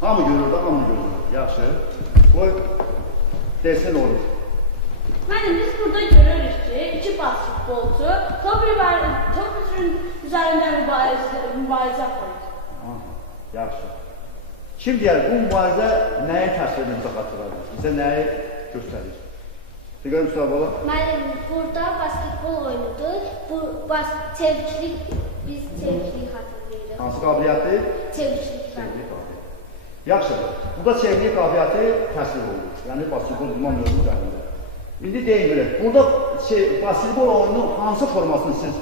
Hamı görürdü, hamı görürdü. Yaxşı. Qoy, dersən olur. Mənim, biz burada görürük ki, iki basketbolcu top üzərində mübarizə yapır. Yaxşı. Kim deyər, bu mübarizə nəyi təsvir edin xatırladır? Bizə nəyi göstərir? Deyir, Mustafa bala? Mənim, burada basketbol oynudur. Bu çeviklik, biz çevikliyi xatırlayırıq. Hansı qabiliyyəti? Çeviklik. Yaxşı. Burada çeviklik qabiliyyəti təsvir olur. Yəni, basketbol idman növü üzərində. İndi deyin görək, burada basketbol oyununun hansı formasını siz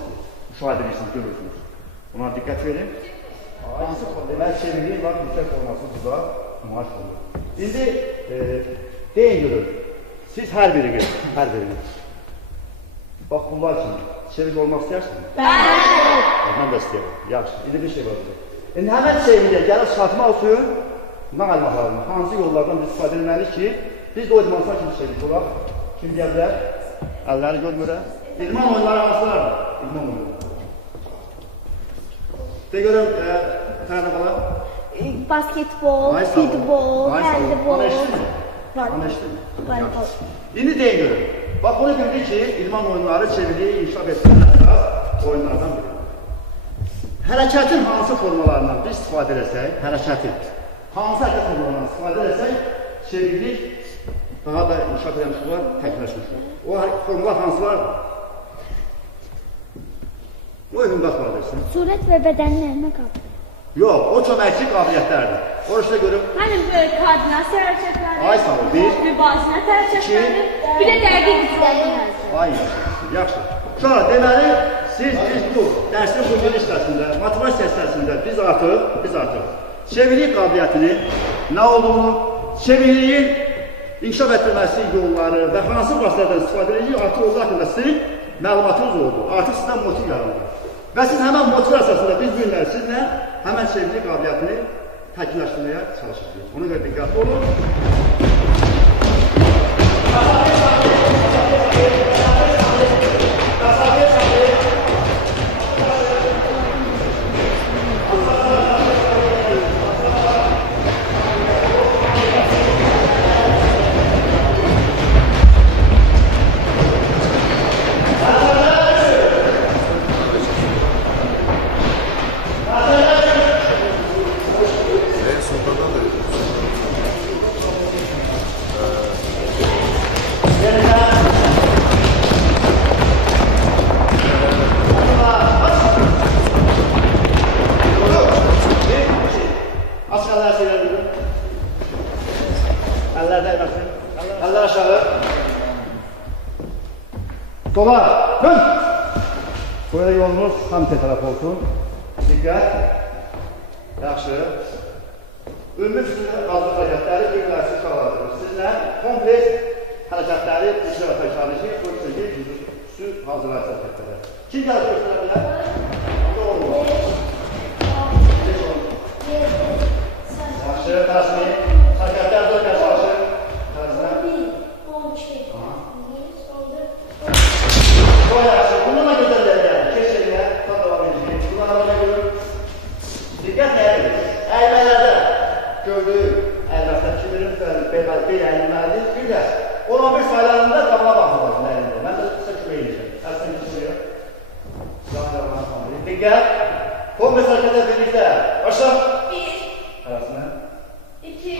müşahidə edirsiniz, görürsünüz? Buna diqqət verin. Hansı forması? Deməli, çeviklik var, yüksək forması burada nümayiş olur. İndi deyin görək, siz hər biriniz. Bax, bunlar kimi çevik olmaq istəyirsiniz? Bəli. Mən də istəyirəm. Yaxşı, indi bir şey var. İndi həmən çevikliyə gəlib çıxartmaq üçün məlumatlarını, hansı yollardan biz istifadə edilməliyik ki, biz də o idmansal kimi çevik olaq. Kim deyə bilər? Əlləri görmürəm. İdman oyunları hansılardır? İdman oyunları. De görəm, Fərdə bala. Basketbol, futbol, həndibol. Anlaşdın mı? İndi deyin görəm. Bax, bunu bildik ki, idman oyunları çevikliyi inkişaf etsinə əsas oyunlardan biri. Hərəkətin hansı formalarından biz istifadə edəsək, hansı hərəkət formalarından istifadə edəsək, çeviklik daha da inkişaf edilmiş olar, təkləşmiş olar. O formalar hansılardır? O hündaq var dersin. Surət və bədənlərinə qabiliyyət. Yox, o köməkçi qabiliyyətlərdir. Orada görüm. Mənim, koordinasiya hərəkətləri, Ay sağ ol, bir, mübazinət hərəkətləri, bir də dəqiq izləyir. Ay, yaxşı. Sonra deməli, siz bu dərsin bu bir hissəsində, motivasiya hissəsində biz artıq çeviklik qabiliyyətini nə olduğunu, çevikliyin inkişaf etdirməsi yolları və hansı vasitələrdən istifadə edici artıq olduğu haqqında sizin məlumatınız oldu. Artıq sizdən motiv yaranır. Və siz həmən motivasiyasında biz günlər sizlə həmən çeviklik qabiliyyətini təkləşdirməyə çalışırsınız. Ona görə diqqətli olun. Eller aşağı. Sola. Dön. Böyle yolumuz tam taraf olsun. Dikkat. Yaxşı. Ümumi qaldır hərəkətləri bir-birlərsiz qalardır. Sizlə kompleks hərəkətləri icra təşarıcı, ölçəgi, yüzü hazırlayıcı hərəkətləri. Kim gəlib göstərə bilər? Doğru. Yaxşı, təsir. Hərəkətlər dörd çalışır. Bununla gözəllərlə, keşirlə, davam edəcək. Bundan arada görür. Diqqət nəyə verir? Əymələrdə gördüyü əlbəttə kimin belə əyilməlidir. Bir də 11 saylarında qabına baxmaq lazım əlində. Mən də sizə kömək edəcəm. Əlsən geçiriyor. Diqqət. 11 hərəkətə birlikdə. Başla. 1, Arasına. 2,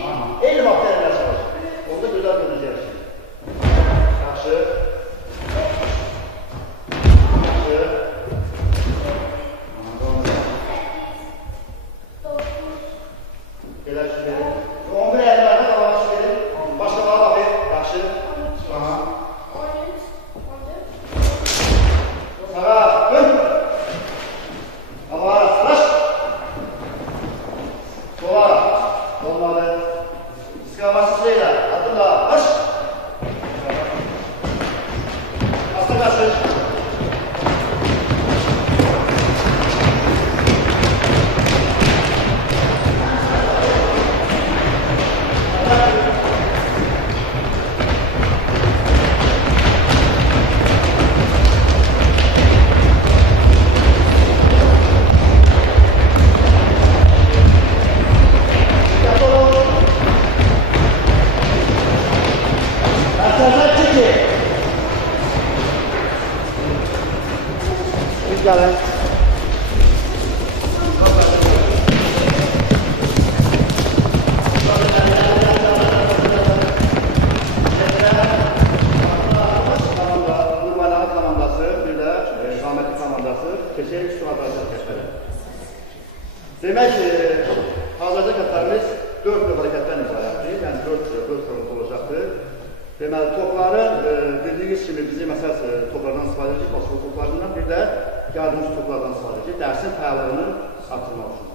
Eyni vaxtda əllər çalışır. Onda gözəl görəcək. Yaxşı. Yaxşı. 9, Belə şey verin. 11 əllərdə qabana şey verin. Başqalara baxın. Yaxşı. 12, Aha. 13, 14. Sağa. Dön. Hava. Slash. Sola. Olmalı. İstikamasızlığıyla. Atilla. Baş. Asla karşı. Gelin. Nurmanın komandası, bir də Rahmetli komandası keçək üstünadarlar kəşfədə. Demək ki, hazırda kəşflərimiz 4 növ hərəkətdən ibarətdir, yəni 4 format olacaqdır. Deməli, topları bildiyiniz kimi bizim əsas toplardan istifadə edirik, basketbol toplarından, bir də yardımcı toplardan istifadə edirik, dərsin fəallığını artırmaq üçün.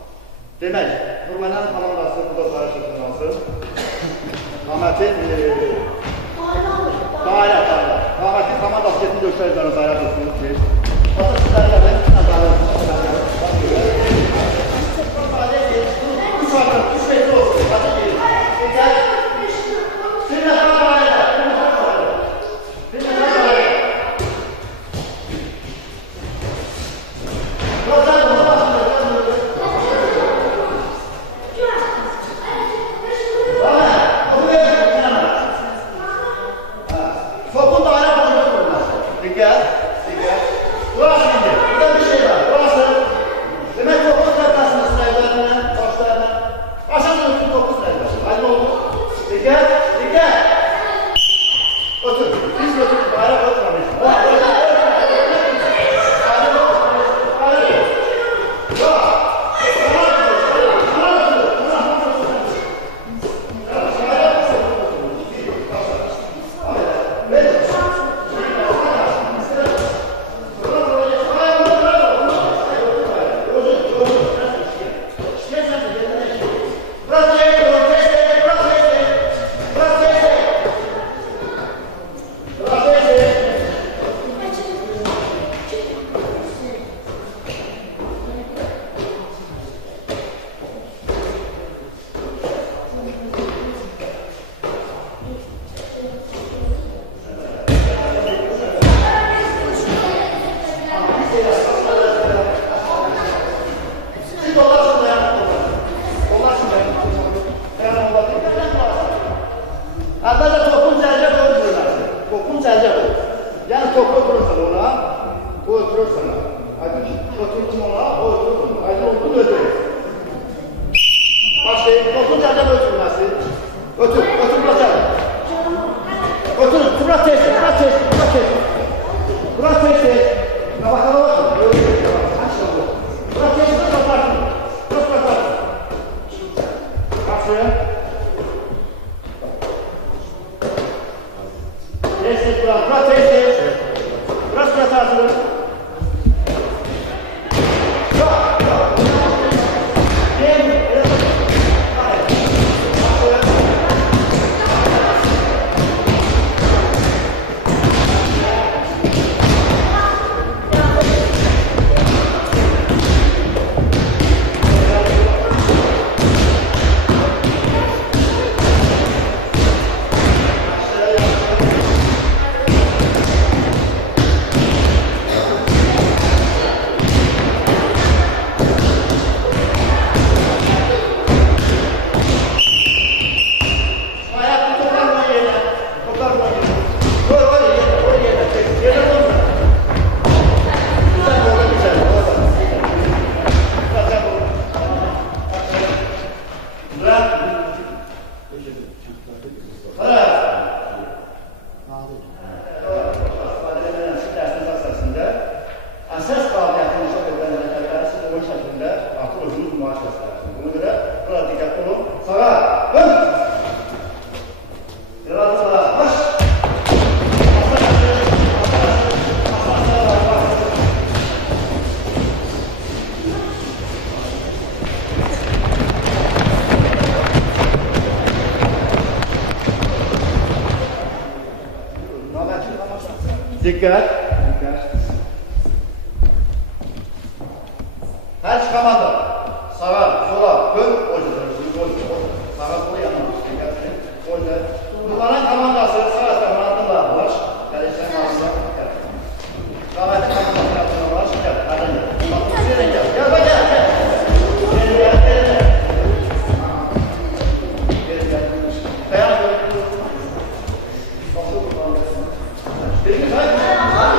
Demək, Nurmanın komandası burada dairə çəkilməsi, Rahmetli Rahmetli komandası yetin göstəricilərin dairə tutsunuz ki, hazır sizlərlə ben dairə tutsunuz. 3 metre, 3 metre olsun, hazır gelin. Yeter. Sizinle dairə. Topun daire boyunca koyulması. Dikkat, dikkat. Burası indi. Burada bir şey var. Burası. Demek topun trafkasını sıraylarına, başlarına. Aşağıda bütün topu sıraylarına. Hadi oldu. Dikkat, dikkat. Otur. Biz götür. Daire koyulmamış. Əvvəldə topun cərcə qoyulmurlarsa, topun cərcə qoyul. Yəni topu oturursan ona, o oturursan ona. Oturdun ona, o oturursan ona. Aydın oldu, ödür. Başlayın, topun cərcə qoyulmurlarsa. Otur, otur, bırakalım. Otur, bırak tez, bırak tez, bırak tez. Bırak tez tez. Kabakala bakın. Bırak tez, bırak batarsın. Bırak batarsın. Karşıya. Destek bırak, bırak destek. Bırak bırak artık. Bırak, bırak. Gel. Dikkat. Dikkat. Her iki komanda. Sağa, sola, dön. Orada. Sağa, sola yanına. Dikkat edin. Orada. Bunların komandası sağ tarafında var. Kalecilerin karşısına. Dikkat. Sağ tarafında var. Dikkat. Hadi. Bak, gel. Gel bak gel. Gel. Dayan. Birinci sayı.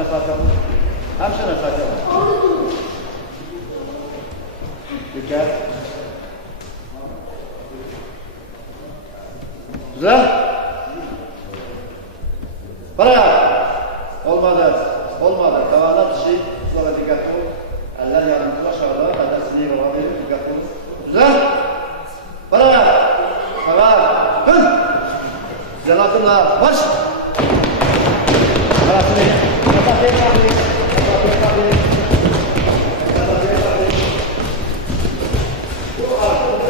Məsafə var. Həmişə məsafə var. Dikkat. Güzel. Buraya. Olmadı. Olmadı. Tavana dışı. Sonra dikkat ol. Eller yanımızda aşağıda. Eller sinir olabilir. Dikkat ol. Güzel. Buraya. Tamam. Dön. Güzel atımla. Baş. Parasını. Mesafeyi takip. Mesafeyi takip. Mesafeyi takip. Bu artık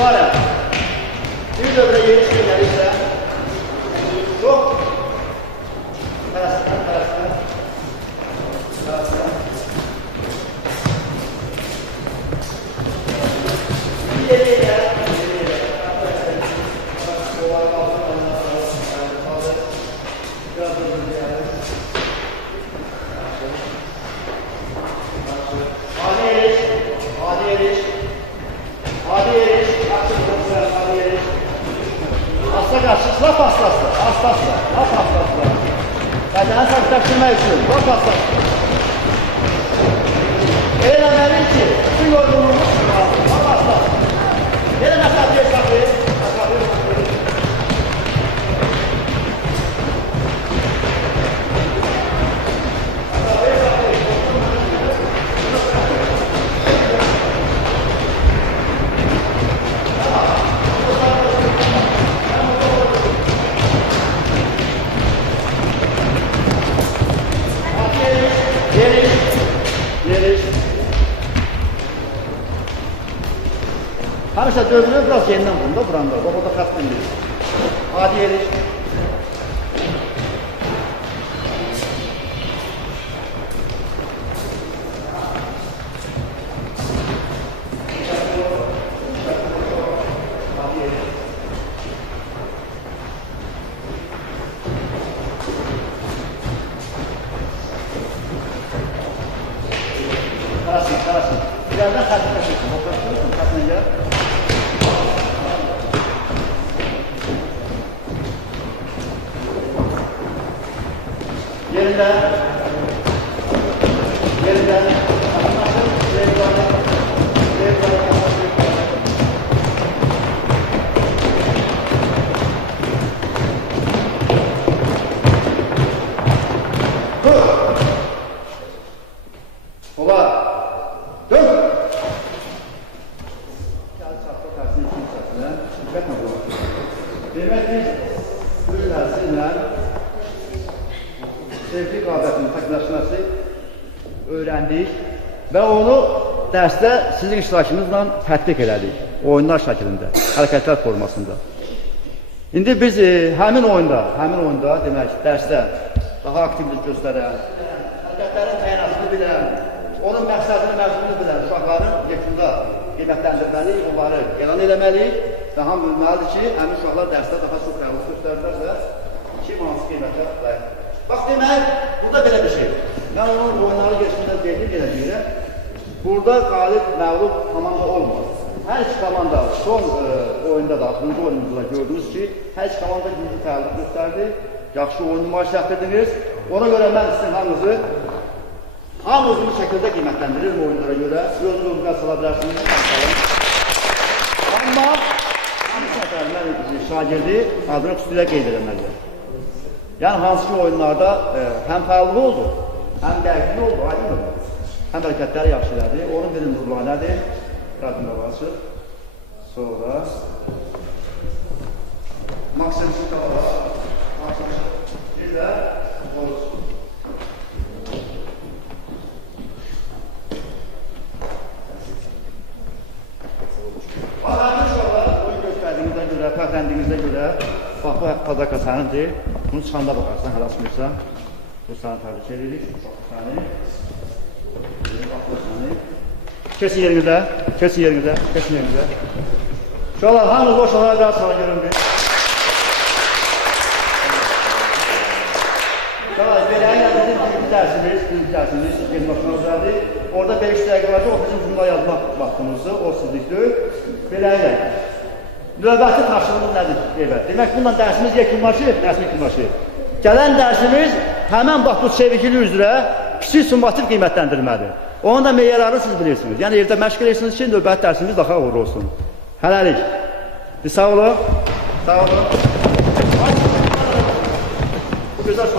var ya, bir dövre yeni şeyler ise çok parasından bir yere karşı laf hastası, laf hastası. Bədəni sakitləşdirmək üçün laf hastası. Eləməli ki, bütün yorgunluğumuz laf hastası. Yenə məsafəyə saxlayın. Həmişə dövülür, biraz yenidən vurun da buranda. Bax, o da xətt bildir. Adi yeriş. Karasın. Birazdan xətti taşırsın. Oturursun, xətlə gəl. Yerinden, Ola, dön. Gel çarpı tersine ikinci tersine. Dikkatme bu. Demek ki, üç tersiyle sevgi qabiliyyətinin təkləşməsi öyrəndik və onu dərsdə sizin iştirakınızla tətbiq elədik. Oyunlar şəklində, hərəkətlər formasında. İndi biz həmin oyunda demək, dərsdə daha aktivlik göstərən, hərəkətlərin mənasını bilən, onun məqsədini, məzmununu bilən uşaqların yekunda qiymətləndirməliyik, onları elan eləməliyik və hamı bilməlidir ki, həmin uşaqlar dərsdə daha çox fəaliyyət göstərirlər və kim hansı qiymətə layiqdir. Bax, demək, burada belə bir şey. Mən onun oyunları geçmişdən deyiləcəyirəm. Burada qalib, məğlub komanda olmaz. Hər iki komanda son oyunda da, 6-cı oyunumuzda gördünüz ki, hər iki komanda güclü fəaliyyət göstərdi. Yaxşı oyun nümayiş etdirdiniz. Ona görə mən sizin hamınızı uzun şəkildə qiymətləndiririm oyunlara görə. Özünüz sala bilərsiniz. Amma hansı səfər mən şagirdi adına xüsusilə qeyd edəməliyəm. Yəni, hansı ki oyunlarda həm fəallığı oldu, həm dəqiqliyi oldu, aydın oldu. Həm hərəkətləri yaxşı elədi. Onun bilim durulağı nədir? Radimdə basır. Sonra maksimum çıxalara, bir də olur. Ağabey uşaqlar, oyun göstərdiyinizə görə, fərqləndiyinizə görə, bax, bu pazarka sənindir. Bunu çıxanda baxarsan, həlasmıysan. Bu səni təbrik edirik. Səni. Kesin yerinizə. Uşaqlar, hamınız boş olaraq biraz sana göründür. Uşaqlar, beləyə bizim bir dərs bizim dərsimiz yeniləşmə üzrədir. Orada 5 dəqiqə var ki, o bizim cümlə yazmaq vaxtımızdır, o sizlikdir. Beləliklə, növbəti tapşırığımız nədir? Evet. Demək, bununla dərsimiz yekunlaşır, yekunlaşır. Gələn dərsimiz həmən bax bu çevikili üzrə kiçik summativ qiymətləndirmədir. Onun da meyarlarını siz bilirsiniz. Yəni evdə məşq edirsiniz ki, növbəti dərsimiz daha uğurlu olsun. Hələlik. Sağ olun. Sağ olun. Bu gözəl